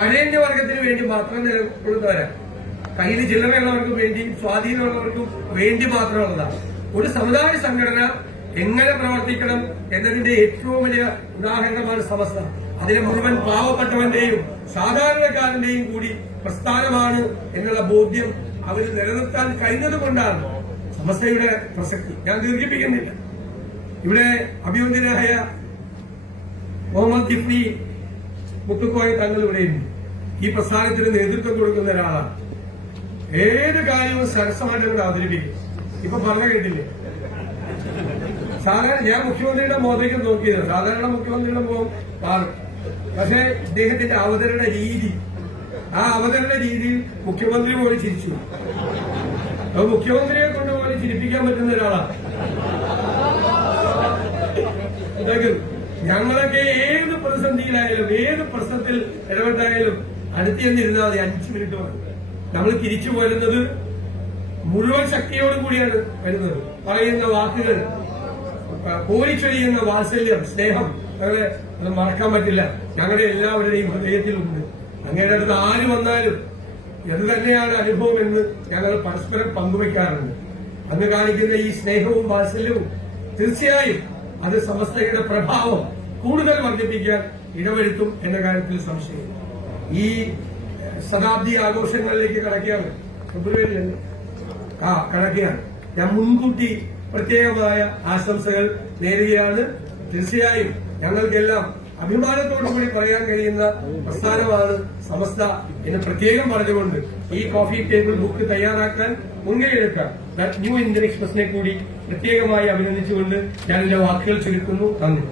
വരേണ്യവർഗത്തിന് വേണ്ടി മാത്രം നിലകൊള്ളുന്നവരാണ്. കയ്യിൽ ചില്ലറയുള്ളവർക്ക് വേണ്ടി, സ്വാധീനമുള്ളവർക്കും വേണ്ടി മാത്രമുള്ളതാണ്. ഒരു സമുദായ സംഘടന എങ്ങനെ പ്രവർത്തിക്കണം എന്നതിന്റെ ഏറ്റവും വലിയ ഉദാഹരണമാണ് സമസ്ത. അതിലെ മുഴുവൻ പാവപ്പെട്ടവന്റെയും സാധാരണക്കാരന്റെയും കൂടി പ്രസ്ഥാനമാണ് എന്നുള്ള ബോധ്യം അവർ നിലനിർത്താൻ കഴിഞ്ഞതുകൊണ്ടാണ് സമസ്തയുടെ പ്രസക്തി. ഞാൻ ദീർഘിപ്പിക്കുന്നില്ല. ഇവിടെ അഭിവന്ദ്യനായ മുഹമ്മദ് ജിഫ്രി മുത്തുക്കോയ തങ്ങൾ ഇവിടെയുണ്ട്. ഈ പ്രസ്ഥാനത്തിന് നേതൃത്വം കൊടുക്കുന്ന ഒരാളാണ്. ഏത് കാര്യവും സരസമായിട്ട് അവതരിപ്പിക്കും. ഇപ്പൊ പറഞ്ഞ കേട്ടില്ലേ, സാധാരണ ഞാൻ മുഖ്യമന്ത്രിയുടെ മുഖത്തേക്ക് നോക്കിയത്, സാധാരണ മുഖ്യമന്ത്രിയുടെ മുഖം കാണും. പക്ഷെ ഇദ്ദേഹത്തിന്റെ അവതരണ രീതി, ആ അവതരണ രീതിയിൽ മുഖ്യമന്ത്രി പോലും ചിരിച്ചു. അത് മുഖ്യമന്ത്രിയെ കൊണ്ടുപോലെ ചിരിപ്പിക്കാൻ പറ്റുന്ന ഒരാളാണ്. ഞങ്ങളൊക്കെ ഏത് പ്രതിസന്ധിയിലായാലും ഏത് പ്രശ്നത്തിൽ ഇടപെട്ടായാലും അടുത്ത് ചെന്നിരുന്നാൽ മതി, 5 മിനിറ്റ് മതി. നമ്മൾ തിരിച്ചു വരുന്നത് മുഴുവൻ ശക്തിയോടും കൂടിയാണ് വരുന്നത്. പറയുന്ന വാക്കുകൾ, കോരിച്ചൊരിയുന്ന വാത്സല്യം, സ്നേഹം, അങ്ങനെ അത് മറക്കാൻ പറ്റില്ല. ഞങ്ങളുടെ എല്ലാവരുടെയും ഹൃദയത്തിലുണ്ട്. അങ്ങയുടെ അടുത്ത് ആര് വന്നാലും ഇത് തന്നെയാണ് അനുഭവം എന്ന് ഞങ്ങൾ പരസ്പരം പങ്കുവയ്ക്കാറുണ്ട്. അന്ന് കാണിക്കുന്ന ഈ സ്നേഹവും വാത്സല്യവും തീർച്ചയായും അത് സമസ്തയുടെ പ്രഭാവം കൂടുതൽ വർദ്ധിപ്പിക്കാൻ ഇടവരുത്തും എന്ന കാര്യത്തിൽ സംശയമില്ല. ഈ ശതാബ്ദി ആഘോഷങ്ങളിലേക്ക് കടക്കുകയാണ്. ഫെബ്രുവരിയിൽ കടക്കുകയാണ്. ഞാൻ മുൻകൂട്ടി പ്രത്യേകമായ ആശംസകൾ നേരുകയാണ്. തീർച്ചയായും ഞങ്ങൾക്കെല്ലാം അഭിമാനത്തോടുകൂടി പറയാൻ കഴിയുന്ന പ്രസ്ഥാനമാണ് സമസ്ത എന്ന് പ്രത്യേകം പറഞ്ഞുകൊണ്ട് ഈ കോഫി ടേബിൾ ബുക്ക് തയ്യാറാക്കാൻ മുൻകൈയെടുക്കാൻ ന്യൂ ഇന്ത്യൻ എക്സ്പ്രസിനെ കൂടി പ്രത്യേകമായി അഭിനന്ദിച്ചുകൊണ്ട് ഞാൻ എന്റെ വാക്കുകൾ ചുരുക്കുന്നു. നന്ദി.